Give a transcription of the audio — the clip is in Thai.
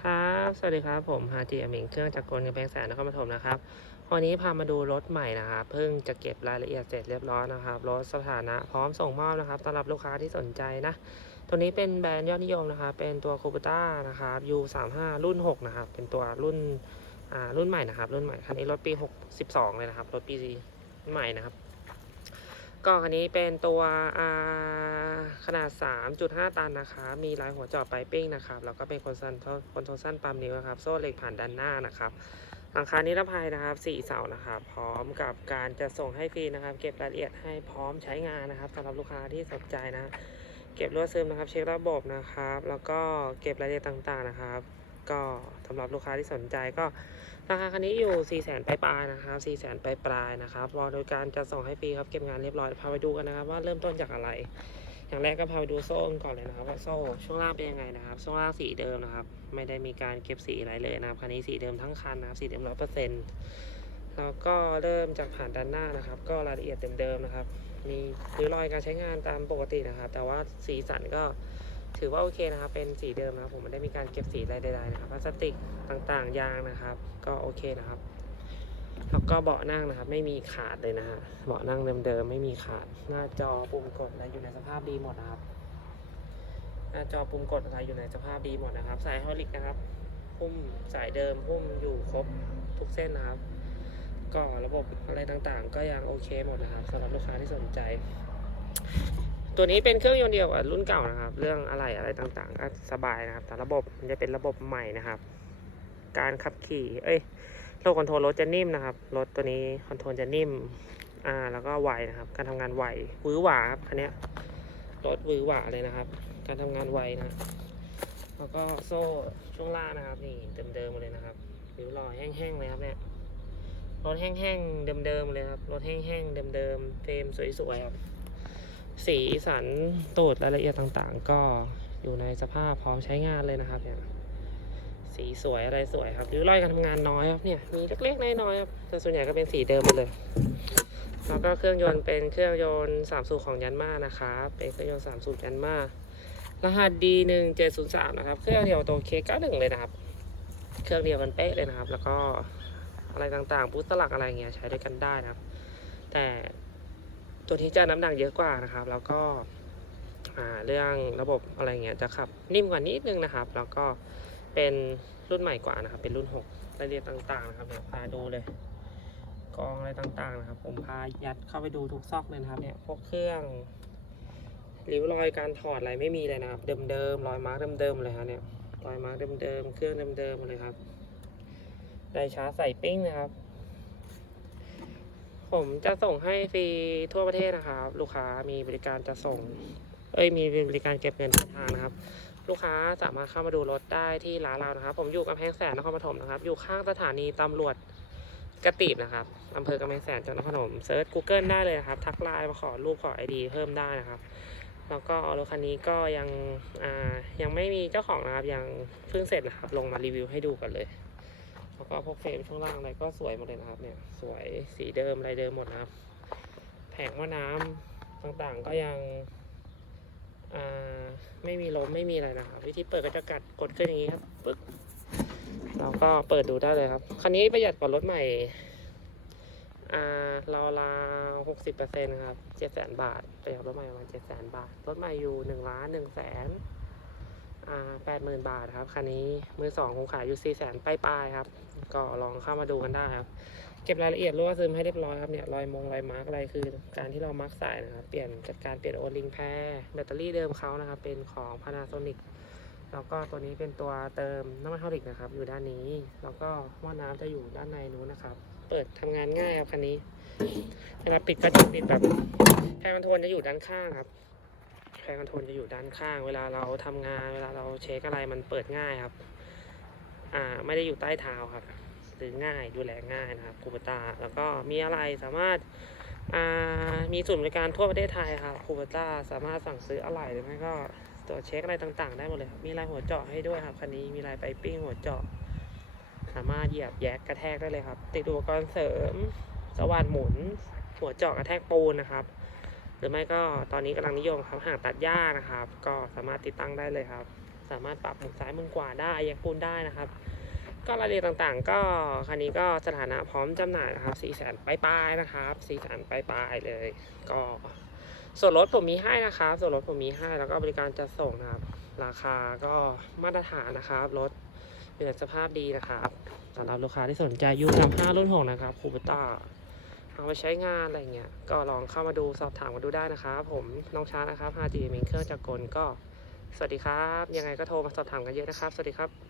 ครับ สวัสดีครับผมฮาจิอามิงเครื่องจักรกลกำแพงแสนนครปฐมนะครับ วันนี้พามาดูรถใหม่นะครับ เพิ่งจะเก็บรายละเอียดเสร็จเรียบร้อยนะครับ รถสถานะพร้อมส่งมอบนะครับสำหรับลูกค้าที่สนใจนะ ตัวนี้เป็นแบรนด์ยอดนิยมนะครับ เป็นตัวคูปต้านะครับ U35 รุ่น 6 นะครับ เป็นตัวรุ่น อ่า รุ่นใหม่นะครับ รุ่นใหม่ คันนี้รถปี 6 12 เลยนะครับ รถปีใหม่นะครับ ก็คันนี้เป็นตัวขนาด 3.5 ตันนะคะ มีลายหัวจาะไปปิ้งนะครับ แล้วก็เป็นคอนซันคอนโทสั้นปั๊มนิ้วนะครับ โซ่เหล็กผ่านด้านหน้านะครับ หลังคานิรภัยนะครับ4เสานะครับ พร้อมกับการจะส่งให้ฟรีนะครับ เก็บรายละเอียดให้พร้อมใช้งานนะครับสำหรับลูกค้าที่สนใจนะ เก็บรั่วซึมนะครับ เช็คระบบนะครับ แล้วก็เก็บรายละเอียดต่างๆนะครับ ก็สำหรับลูกค้าที่สนใจก็ ราคาคันนี้อยู่ 4 0 0 0 0 0ปลายๆนะครับ4 0 0 0 0 0ปลายๆนะครับรอโดยการจะส่งให้ฟรีครับเก็บงานเรียบร้อยพาไปดูกันนะครับ ว่าเริ่มต้นจากอะไร อย่างแรกก็พาไปดูโซ่ก่อนเลยนะครับว่าโซ่ช่วงล่างเป็นยังไงนะครับช่วงล่างสีเดิมนะครับ ไม่ได้มีการเก็บสีอะไรเลยนะครับคันนี้สีเดิมทั้งคันนะครับสีเดิมร้อยเปอร์เซ็นต์แล้วก็เริ่มจากผ่านด้านหน้านะครับ ก็รายละเอียดเดิมๆนะครับ มีริ้วรอยการใช้งานตามปกตินะครับ แต่ว่าสีสันก็ ถือว่าโอเคนะครับ เป็นสีเดิมนะครับ ผมไม่ได้มีการเก็บสีอะไรใดๆนะครับพลาสติกต่างๆยางนะครับ ก็โอเคนะครับแล้วก็เบาะนั่งนะครับ ไม่มีขาดเลยนะฮะเบาะนั่งเดิมๆไม่มีขาด หน้าจอปุ่มกดอะไรอยู่ในสภาพดีหมดนะครับ หน้าจอปุ่มกดอะไรอยู่ในสภาพดีหมดนะครับ สายฮอลิกนะครับพุ่มสายเดิมพุ่มอยู่ครบทุกเส้นนะครับ ก็ระบบอะไรต่างๆ ก็ยังโอเคหมดนะครับสำหรับลูกค้าที่สนใจ ตัวนี้เป็นเครื่องยนต์เดียวกับรุ่นเก่านะครับ เรื่องอะไรอะไรต่างๆก็สบายนะครับ แต่ระบบมันจะเป็นระบบใหม่นะครับ การขับขี่ เอ้ยระบบคอนโทรลรถจะนิ่มนะครับ รถตัวนี้คอนโทรลจะนิ่ม อ่า แล้วก็ไวนะครับ การทำงานไวหวือหวาครับคันนี้รถหวือหวาเลยนะครับ การทำงานไวนะ แล้วก็โซ่ช่วงล่างนะครับ นี่เดิมๆเลยนะครับริ้วรอยแห้งๆเลยครับเนี่ย รถแห้งๆเดิมๆเลยครับ รถแห้งๆเดิมๆเฟรมสวยๆครับ สีสันตูดรายละเอียดต่างๆ ก็อยู่ในสภาพพร้อมใช้งานเลยนะครับเนี่ยสีสวยอะไรสวยครับริ้วรอยการทำงานน้อยครับเนี่ยมีเล็กๆน้อยๆครับแต่ส่วนใหญ่ก็เป็นสีเดิมหมดเลยแล้วก็เครื่องยนต์เป็นเครื่องยนต์สามสูบของยันมานะครับเป็นเครื่องยนต์สามสูบยันมารหัส D หนึ่งเจ็ดศูนย์สามนะครับ เครื่องเดียวตัวเคเก้าหนึ่งเลยนะครับ เครื่องเดียวกันเป๊ะเลยนะครับ แล้วก็อะไรต่างๆ บูสต์สลักอะไรเงี้ยใช้ด้วยกันได้นะครับ แต่ ตัวที่จะน้ำหนักเยอะกว่านะครับ แล้วก็เรื่องระบบอะไรเงี้ยจะขับนิ่มกว่านิดนึงนะครับ แล้วก็เป็นรุ่นใหม่กว่านะครับ เป็นรุ่น6รายละเอียดต่างๆนะครับเนี่ยพาดูเลยกองอะไรต่างๆนะครับ ผมพายัดเข้าไปดูทุกซอกเลยนะครับเนี่ยพวกเครื่องริ้วรอยการถอดอะไรไม่มีเลยนะครับ เดิมๆรอยมาร์กเดิมๆเลยครับเนี่ยรอยมาร์กเดิมๆเครื่องเดิมๆเลยครับไดชาร์จใส่ปิ้งนะครับ ผมจะส่งให้ฟรีทั่วประเทศนะครับ ลูกค้ามีบริการจะส่ง เอ้ยมีบริการเก็บเงินปลายทางนะครับ ลูกค้าสามารถเข้ามาดูรถได้ที่ร้านเรานะครับ ผมอยู่กำแพงแสนนครปฐมนะครับ อยู่ข้างสถานีตำรวจกระตีบนะครับอำเภอกำแพงแสนจังหวัดนครปฐมเซิร์ช Google ได้เลยนะครับ ทักไลน์มาขอรูปขอไอดีเพิ่มได้นะครับ แล้วก็รถคันนี้ก็ยังยังไม่มีเจ้าของนะครับ ยังเพิ่งเสร็จนะครับ ลงมารีวิวให้ดูกันเลย แล้วก็พวกเฟรมช่วงล่างอะไรก็สวยหมดเลยนะครับ เนี่ย สวยสีเดิมอะไรเดิมหมดนะครับ แผงว่าน้ำต่างๆก็ยังไม่มีลมไม่มีอะไรนะครับ วิธีเปิดก็จะกัดกดขึ้นอย่างนี้ครับปึ๊กเราก็เปิดดูได้เลยครับ คันนี้ประหยัดกว่ารถใหม่ราวราวหกสิบเปอร์เซ็นต์ครับเจ็ดแสนบาทประหยัดรถใหม่ประมาณเจ็ดแสนบาท รถใหม่อยู่หนึ่งล้านหนึ่งแสน แปดหมื่นบาทครับ คันนี้มือสองคงขายอยู่สี่แสนป้ายๆครับ ก็ลองเข้ามาดูกันได้ครับ เก็บรายละเอียดรั่วซึมให้เรียบร้อยครับเนี่ยรอยมงรอยมาร์กอะไรคือ การที่เรามาร์กสายนะครับ เปลี่ยนจัดการเปลี่ยนโอลิงแพรแบตเตอรี่เดิมเขานะครับ เป็นของ Panasonic แล้วก็ตัวนี้เป็นตัวเติมน้ำมันเทอริกนะครับ อยู่ด้านนี้ แล้วก็หม้อน้ำจะอยู่ด้านในนู้นนะครับ เปิดทำงานง่ายครับคันนี้เวลาปิดก็จะปิดแบบแพรคอนโทรลจะอยู่ด้านข้างครับ แพรคอนโทรลจะอยู่ด้านข้าง เวลาเราทำงาน เวลาเราเช็คอะไรมันเปิดง่ายครับ อ่าไม่ได้อยู่ใต้เท้าครับหรือง่ายดูแลง่ายนะครับคูปตาแล้วก็มีอะไรสามารถอ่ามีศูนย์บริการทั่วประเทศไทยครับคูปตาสามารถสั่งซื้ออะไรหรือไม่ก็ตรวจเช็คอะไรต่างๆ ได้หมดเลยครับมีลายหัวเจาะให้ด้วยครับคันนี้มีลายไปปิ้งหัวเจาะสามารถเหยียบแยกกระแทกได้เลยครับ ติดอุปกรณ์เสริม สว่านหมุน หัวเจาะกระแทกปูนนะครับ หรือไม่ก็ตอนนี้กำลังนิยมครับห่างตัดหญ้านะครับ ก็สามารถติดตั้งได้เลยครับ สามารถปรับมุนซ้ายมุนขวาได้แยกปูนได้นะครับ ก็รายละเอียดต่างๆ ก็คันนี้ก็สถานะพร้อมจำหน่ายนะครับ4 0 0 0 0 0ปลายๆนะครับ4 0 0 0 0ปลายๆเลย ก็ส่วนลดผมมีให้นะครับ ส่วนลดผมมีให้แล้วก็บริการจัดส่งนะครับ ราคาก็มาตรฐานนะครับรถเป็นสภาพดีนะครับสำหรับลูกค้าที่สนใจยูนำห้ารุ่นหกนะครับคูเปต้า เอาไปใช้งานอะไรเงี้ยก็ลองเข้ามาดูสอบถามกันดูได้นะครับ ผมน้องช้างนะครับ 5G เมนเครื่องจักรกลก็สวัสดีครับ ยังไงก็โทรมาสอบถามกันเยอะนะครับ สวัสดีครับ